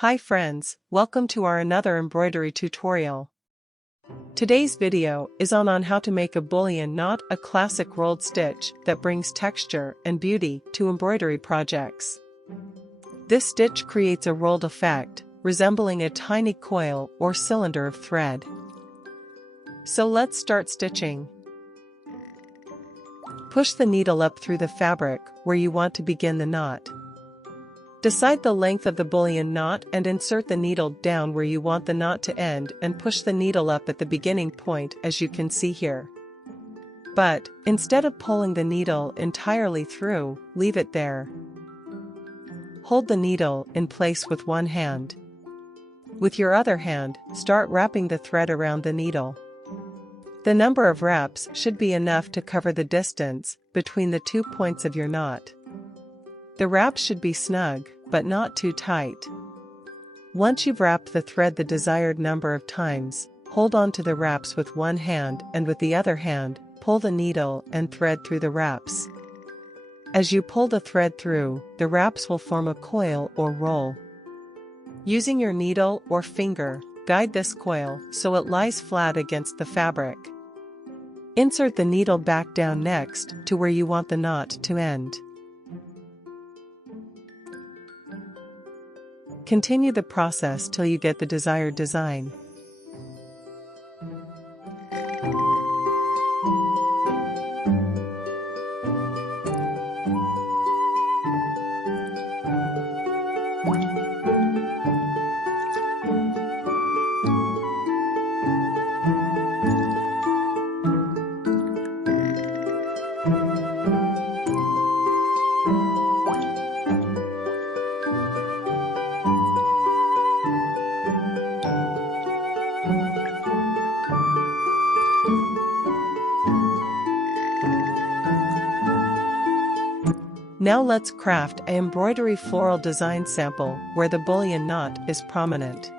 Hi friends, welcome to our another embroidery tutorial. Today's video is on how to make a bullion knot, a classic rolled stitch that brings texture and beauty to embroidery projects. This stitch creates a rolled effect, resembling a tiny coil or cylinder of thread. So let's start stitching. Push the needle up through the fabric where you want to begin the knot. Decide the length of the bullion knot and insert the needle down where you want the knot to end and push the needle up at the beginning point as you can see here. But, instead of pulling the needle entirely through, leave it there. Hold the needle in place with one hand. With your other hand, start wrapping the thread around the needle. The number of wraps should be enough to cover the distance between the 2 points of your knot. The wraps should be snug, but not too tight. Once you've wrapped the thread the desired number of times, hold on to the wraps with one hand and with the other hand, pull the needle and thread through the wraps. As you pull the thread through, the wraps will form a coil or roll. Using your needle or finger, guide this coil so it lies flat against the fabric. Insert the needle back down next to where you want the knot to end. Continue the process till you get the desired design. Now let's craft an embroidery floral design sample where the bullion knot is prominent.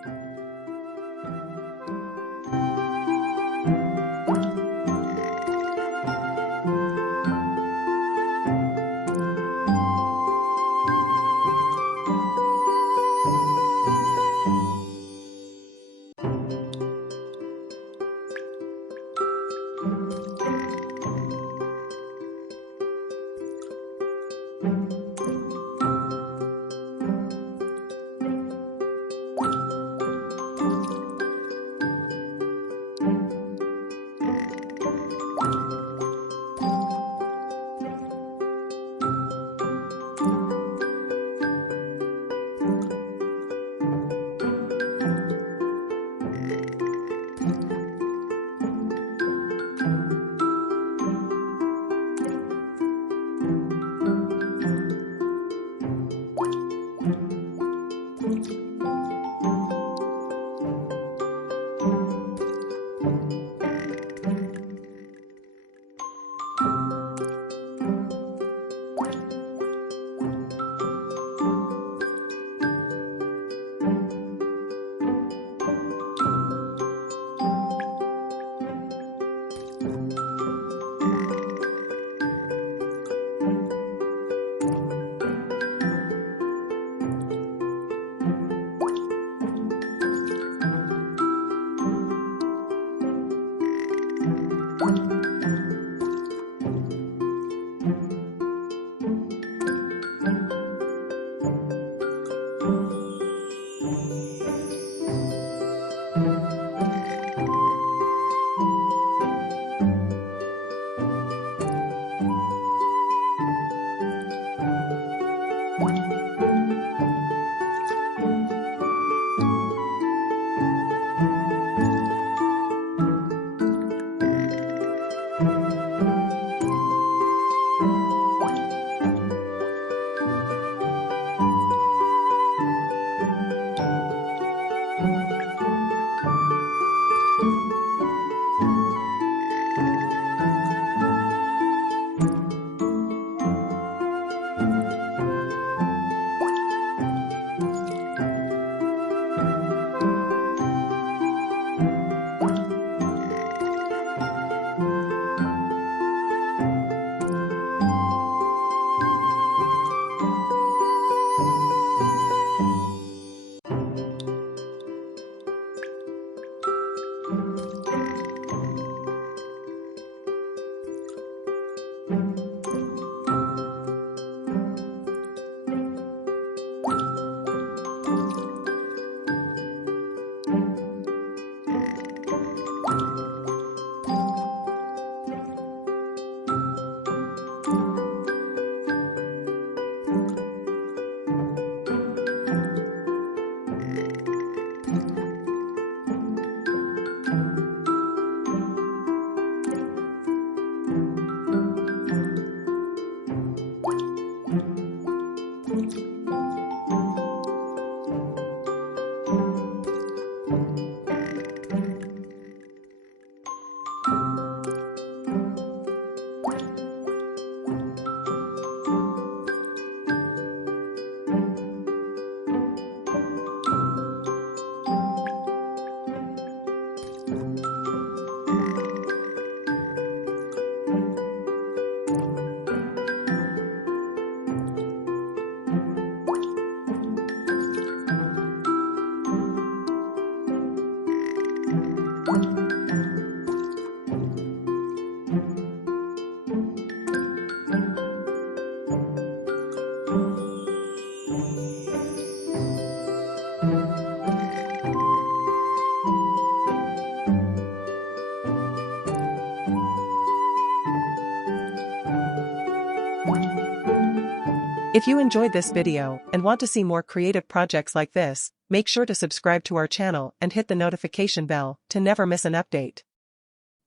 If you enjoyed this video and want to see more creative projects like this, make sure to subscribe to our channel and hit the notification bell to never miss an update.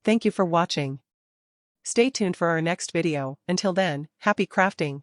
Thank you for watching. Stay tuned for our next video. Until then, happy crafting!